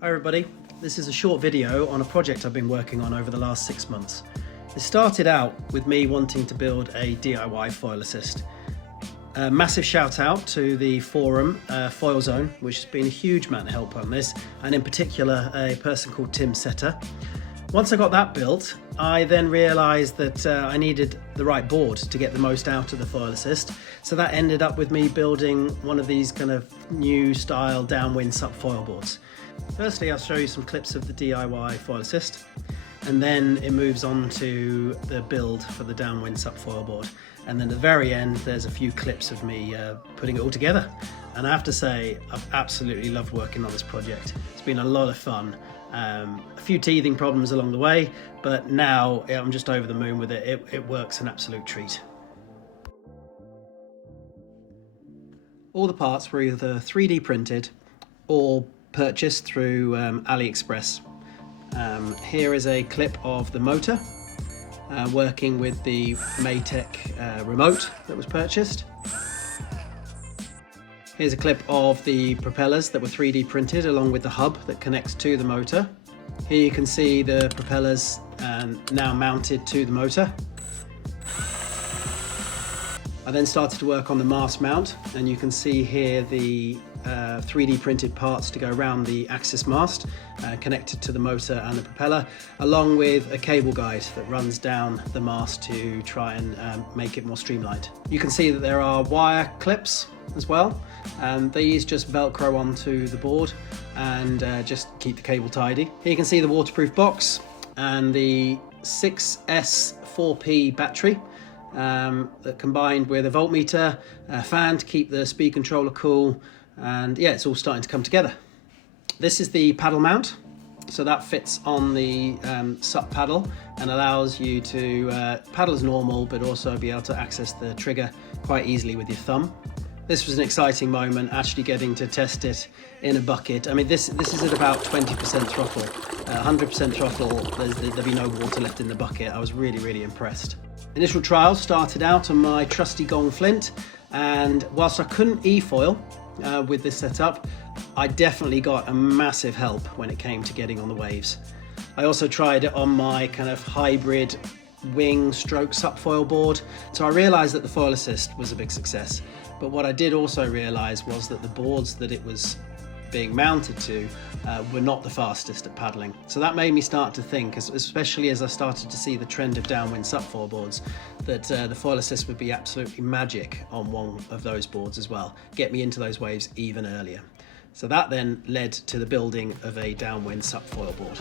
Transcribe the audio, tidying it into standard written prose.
Hi everybody, this is a short video on a project I've been working on over the last 6 months. It started out with me wanting to build a DIY foil assist. A massive shout out to the forum foil.zone, which has been a huge amount of help on this, and in particular a person called Tim Setter. Once I got that built, I then realised that I needed the right board to get the most out of the foil assist. So that ended up with me building one of these kind of new style Downwind SUP foil boards. Firstly, I'll show you some clips of the DIY foil assist, and then it moves on to the build for the Downwind SUP foil board. And then at the very end, there's a few clips of me putting it all together. And I have to say, I've absolutely loved working on this project. It's been a lot of fun. A few teething problems along the way, but now I'm just over the moon with it. It works an absolute treat. All the parts were either 3D printed or purchased through AliExpress. Here is a clip of the motor working with the Maytech remote that was purchased. Here's a clip of the propellers that were 3D printed along with the hub that connects to the motor. Here you can see the propellers now mounted to the motor. I then started to work on the mast mount, and you can see here the 3D printed parts to go around the axis mast connected to the motor and the propeller, along with a cable guide that runs down the mast to try and make it more streamlined. You can see that there are wire clips as well, and these just velcro onto the board and just keep the cable tidy. Here you can see the waterproof box and the 6S 4P battery that combined with a voltmeter, a fan to keep the speed controller cool, and yeah, it's all starting to come together. This is the paddle mount, so that fits on the SUP paddle and allows you to paddle as normal, but also be able to access the trigger quite easily with your thumb. This was an exciting moment, actually getting to test it in a bucket. I mean, this is at about 20% throttle. 100% throttle, there'd be no water left in the bucket. I was really impressed. Initial trials started out on my trusty gong flint, and whilst I couldn't e-foil with this setup, I definitely got a massive help when it came to getting on the waves. I also tried it on my kind of hybrid wing stroke SUP foil board, so I realised that the foil assist was a big success. But what I did also realise was that the boards that it was being mounted to were not the fastest at paddling. So that made me start to think, especially as I started to see the trend of Downwind SUP foil boards, that the foil assist would be absolutely magic on one of those boards as well, get me into those waves even earlier. So that then led to the building of a Downwind SUP foil board.